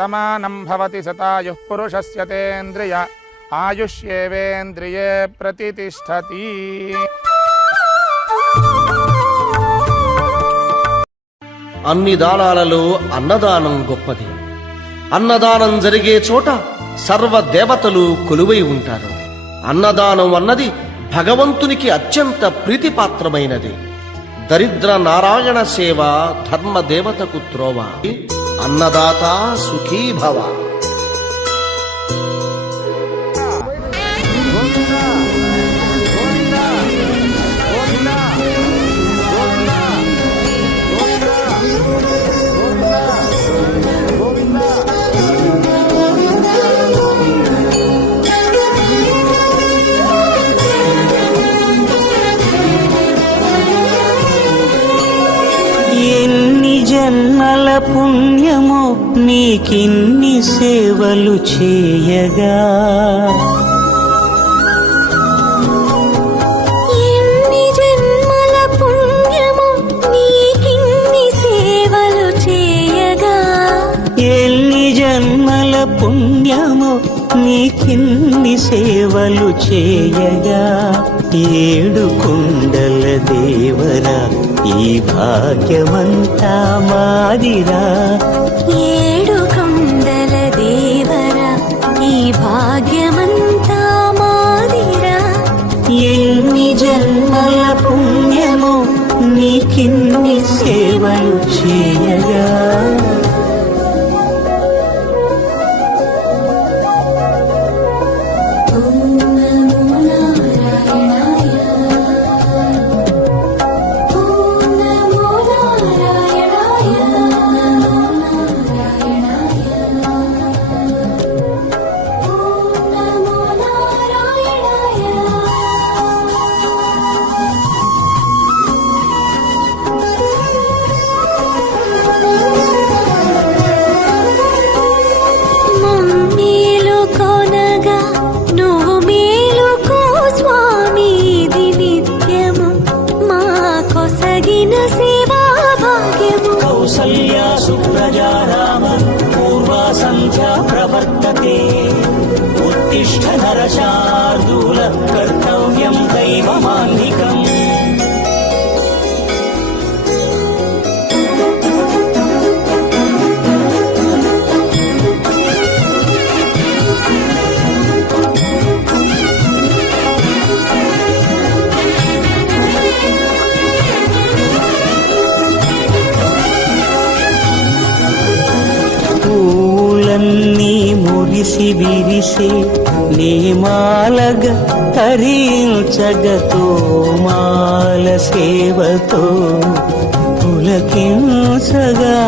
శతమానం భవతి శతాయుః పురుషస్య తేంద్రియ ఆయుష్యేవేంద్రియే ప్రతితిష్ఠతి. అన్ని దానాలలో అన్నదానం గొప్పది. అన్నదానం జరిగే చోట సర్వ దేవతలు కొలువై ఉంటారు. అన్నదానం అన్నది భగవంతునికి అత్యంత ప్రీతిపాత్రమైనది. దరిద్ర నారాయణ సేవ ధర్మదేవతకు త్రోవ. అన్నదాత సుఖీ భవ. జన్మల పుణ్యమో నీకిన్ని సేవలు చేయగా, ఎన్ని జన్మల పుణ్యమో నీకిన్ని సేవలు చేయగా, ఎన్ని జన్మల పుణ్యమో నీకిన్ని సేవలు చేయగా, ఏడు కొండల దేవరా ఈ భాగ్యమంతా మాదిరా, ఏడు కొండల దేవరా ఈ భాగ్యమంతా మాదిరా, ఎన్ని జన్మల పుణ్యమో నీకిన్ని సేవలు చేయగా. కౌసల్యా సుప్రజా రామ పూర్వా సంధ్యా ప్రవర్తతే, ఉత్తిష్ఠ నరశార్దూల కర్తవ్యం దైవమాన్నికం. పూలన్నీ మురిసి విరిసే నేమాలగ తరించగతో మాల సేవతో పులకించగా.